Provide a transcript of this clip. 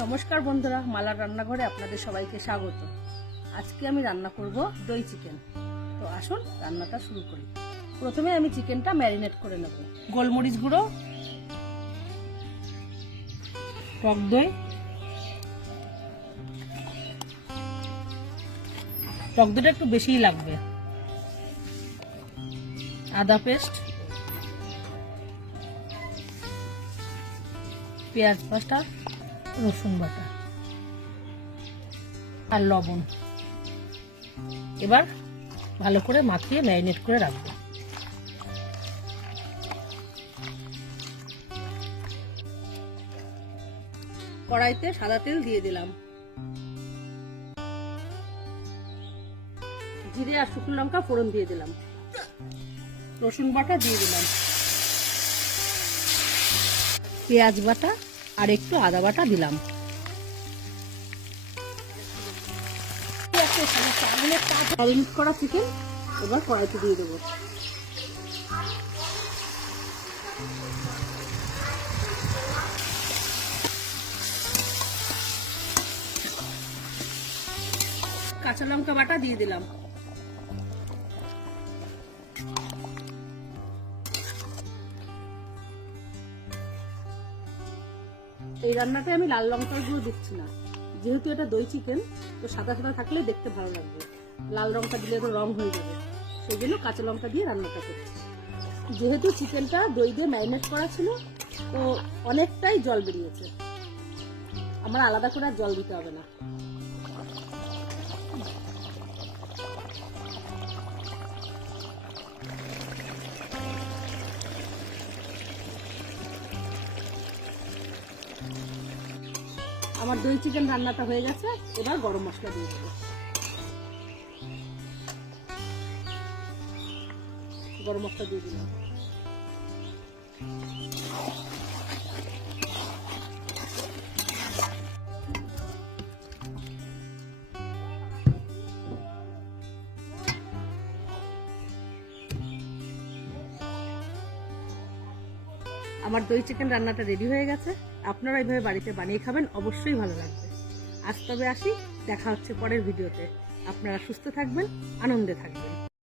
নমস্কার বন্ধুরা, মালার রান্নাঘরে আপনাদের সবাইকে স্বাগত। আজকে আমি রান্না করব দই চিকেন। তো আসুন রান্নাটা শুরু করি। প্রথমে আমি চিকেনটা ম্যারিনেট করে নেব। গোলমরিচ গুঁড়ো, টক দই, টক দইটা একটু বেশিই লাগবে, আদা পেস্ট, পেঁয়াজ বাটা, রসুন বাটা আর লবণ। এবার ভালো করে মাখিয়ে ম্যারিনেট করে রাখবো। কড়াইতে সাদা তেল দিয়ে দিলাম, জিরে আর শুকনো লঙ্কা ফোড়ন দিয়ে দিলাম, রসুন বাটা দিয়ে দিলাম, পেঁয়াজ বাটা আর একটু আদা বাটা দিলাম। ম্যারিনেট করা চিকেন এবার কড়াইতে দিয়ে দেবো। কাঁচা লঙ্কা বাটা দিয়ে দিলাম। এই রান্নাটায় আমি লাল লঙ্কার গুঁড়ো দিচ্ছি না, যেহেতু এটা দই চিকেন, তো সাদা সাদা থাকলে দেখতে ভালো লাগবে। লাল লঙ্কা দিলে তো রং হয়ে যাবে, সেই জন্য কাঁচা লঙ্কা দিয়ে রান্নাটা করছি। যেহেতু চিকেনটা দই দিয়ে ম্যারিনেট করা ছিল, তো অনেকটাই জল বেরিয়েছে, আমার আলাদা করে আর জল দিতে হবে না। আমার দই চিকেন রান্নাটা হয়ে গেছে, এবার গরম মশলা দিয়ে দেবো। গরম মশলা দিয়ে দিলাম। আমার দই চিকেন রান্নাটা রেডি হয়ে গেছে। আপনারা এইভাবে বাড়িতে বানিয়ে খাবেন, অবশ্যই ভালো লাগবে। আজ তবে আসি, দেখা হচ্ছে পরের ভিডিওতে। আপনারা সুস্থ থাকবেন, আনন্দে থাকবেন।